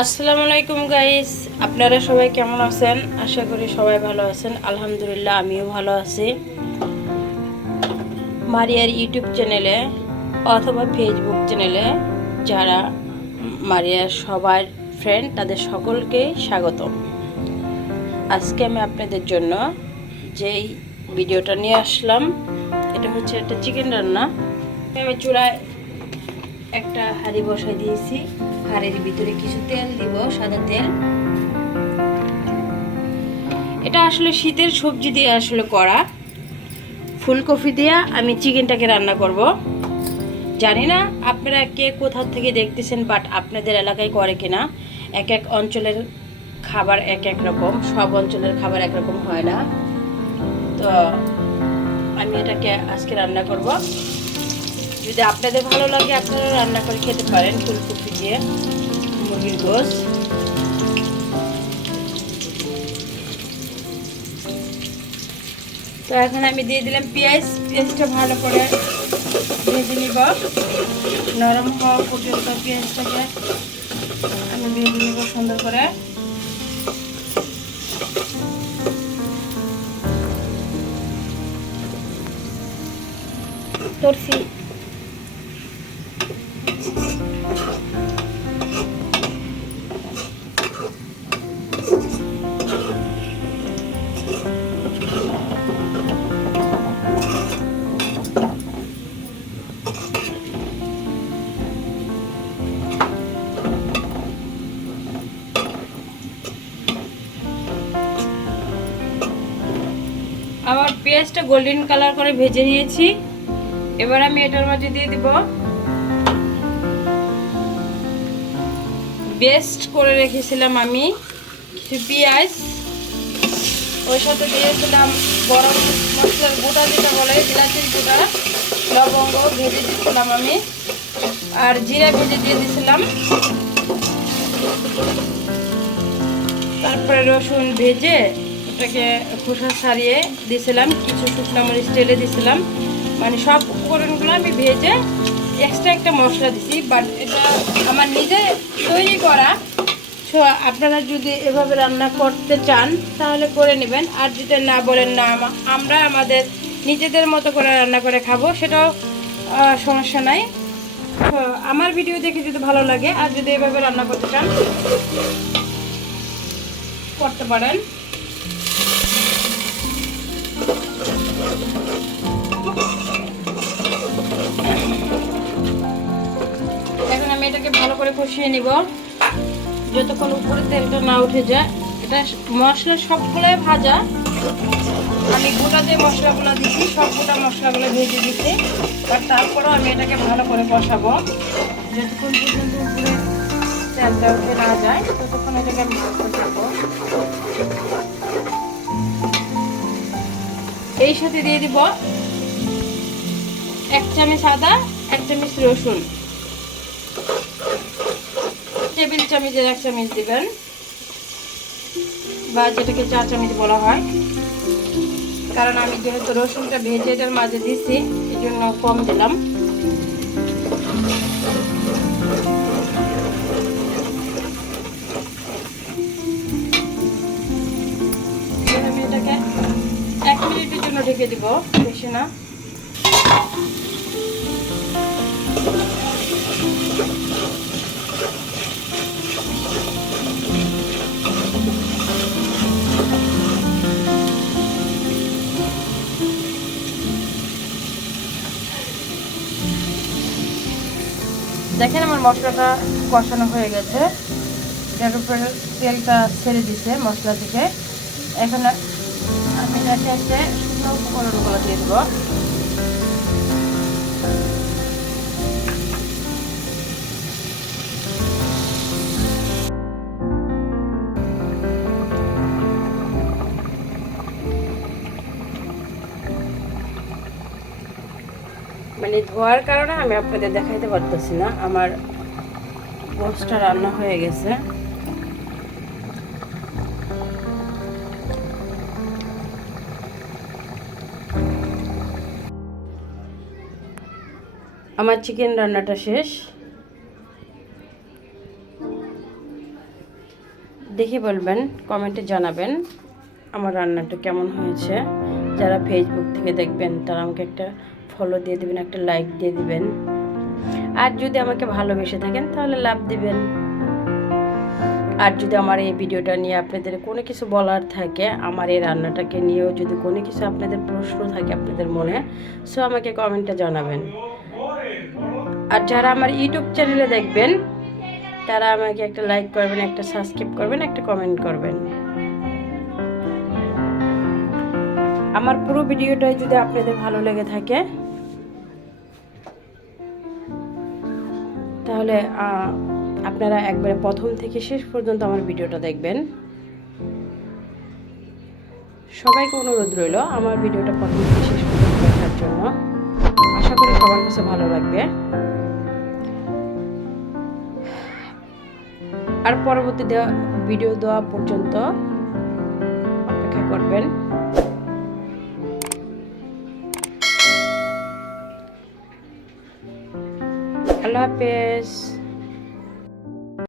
আসসালামু আলাইকুম গাইস, আপনারা সবাই কেমন আছেন? আশা করি সবাই ভালো আছেন। আলহামদুলিল্লাহ, আমিও ভালো আছি। মারিয়ার ইউটিউব চ্যানেলে অথবা ফেসবুক চ্যানেলে যারা মারিয়ার সবার ফ্রেন্ড, তাদের সকলকেই স্বাগতম। আজকে আমি আপনাদের জন্য যেই ভিডিওটা নিয়ে আসলাম, এটা হচ্ছে একটা চিকেন রান্না। আমি চুলায় একটা হাঁড়ি বসাই দিয়েছি। হাঁড়ির ভিতরে কিছু তেল দিব, সাদা তেল। এটা আসলে শীতের সবজি দিয়ে আসলে করা, ফুলকপি দিয়ে আমি চিকেনটাকে রান্না করব। জানি না আপনারা কে কোথা থেকে দেখতেছেন, বাট আপনাদের এলাকায় করে কিনা। এক এক অঞ্চলের খাবার এক এক রকম, সব অঞ্চলের খাবার একরকম হয় না। তো আমি এটাকে আজকে রান্না করব। যদি আপনাদের ভালো লাগে আপনারা রান্না করে খেতে পারেন ফুলকপি দিয়ে মুরগির গোশত। তো এখন আমি দিয়ে দিলাম পেঁয়াজটা ভালো করে ভেজে নিব। নরম হওয়া পর্যন্ত পেঁয়াজটাকে আমি ভেজে নিব সুন্দর করে। তরফি আমার পেঁয়াজটা গোল্ডেন কালার করে ভেজে নিয়েছি। এবার আমি এটার মধ্যে দিয়ে দিব বেস্ট করে রেখেছিলাম আমি কিছু পেঁয়াজ। ওর সাথে দিয়েছিলাম গরম মশলার গুঁড়া, যেটা বলে ইলাচির গুঁড়া, লবঙ্গ ভেজে দিয়েছিলাম আমি, আর জিরা ভেজে দিয়ে দিয়েছিলাম। তারপরে রসুন ভেজে ওটাকে খোসা ছাড়িয়ে দিয়েছিলাম, কিছু শুকনো মরিচ টেলে দিয়েছিলাম। মানে সব উপকরণগুলো আমি ভেজে এক্সট্রা একটা মশলা দিছি। বাট এটা আমার নিজে তৈরি করা। সো আপনারা যদি এভাবে রান্না করতে চান তাহলে করে নেবেন, আর যদি না বলেন না আমরা আমাদের নিজেদের মতো করে রান্না করে খাবো, সেটাও সমস্যা নাই। তো আমার ভিডিও দেখে যদি ভালো লাগে আর যদি এভাবে রান্না করতে চান করতে পারেন। এখন আমি এটাকে ভালো করে কষিয়ে নিব যতক্ষণ উপরে তেলটা না উঠে যায়। এটা মশলা সবগুলোই ভাজা, আমি গোটা যে মশলাগুলো দিচ্ছি সব গোটা মশলাগুলো ভেজে দিচ্ছি। আর তারপরেও আমি এটাকে ভালো করে কষাবো যতক্ষণ পর্যন্ত উপরে তেলটা উঠে না যায়, ততক্ষণ এটাকে আমি কষাবো। এই সাথে দিয়ে দিব 1 চামচ আদা, 1 চামচ রসুন, টেবিল চামচের 1 চামচ দিবেন, বা যেটাকে 4 চামচ বলা হয়। কারণ আমি যেহেতু রসুনটা ভেজে এটার মাঝে দিচ্ছি, এই জন্য কম দিলাম। আমি এটাকে 1 মিনিটের জন্য ঢেকে দিব, বেশি না। দেখেন আমার মশলাটা কষানো হয়ে গেছে, এটার উপরে তেলটা ছেড়ে দিছে মশলা থেকে। এখন আমি একে একে শুকনো উপকরণগুলো দিয়ে দেবো। মানে ধোয়ার কারণে আমি আপনাদের দেখাইতে পারতেছি না। আমার গোশতটা রান্না হয়ে গেছে। আমার চিকেন রান্নাটা শেষ। দেখে বলবেন, কমেন্টে জানাবেন আমার রান্নাটা কেমন হয়েছে। যারা ফেসবুক থেকে দেখবেন তারা আমাকে একটা ফলো দিয়ে দিবেন, একটা লাইক দিয়ে দিবেন। আর যদি আমাকে ভালোবেসে থাকেন তাহলে লাভ দিবেন। আর যদি আমার এই ভিডিওটা নিয়ে আপনাদের কোনো কিছু বলার থাকে, আমার এই রান্নাটাকে নিয়েও যদি কোনো কিছু আপনাদের প্রশ্ন থাকে আপনাদের মনে, সো আমাকে কমেন্টে জানাবেন। আর যারা আমার ইউটিউব চ্যানেলে দেখবেন তারা আমাকে একটা লাইক করবেন, একটা সাবস্ক্রাইব করবেন, একটা কমেন্ট করবেন। আমার পুরো ভিডিওটাই যদি আপনাদের ভালো লেগে থাকে তাহলে আপনারা একবারে প্রথম থেকে শেষ পর্যন্ত আমার ভিডিওটা দেখবেন। সবাইকে অনুরোধ রইল আমার ভিডিওটা প্রথম থেকে শেষ পর্যন্ত দেখার জন্য। আশা করি সবার কাছে ভালো লাগবে। আর পরবর্তী ভিডিও দেওয়া পর্যন্ত অপেক্ষা করবেন। আল্লাহ হাফেজ।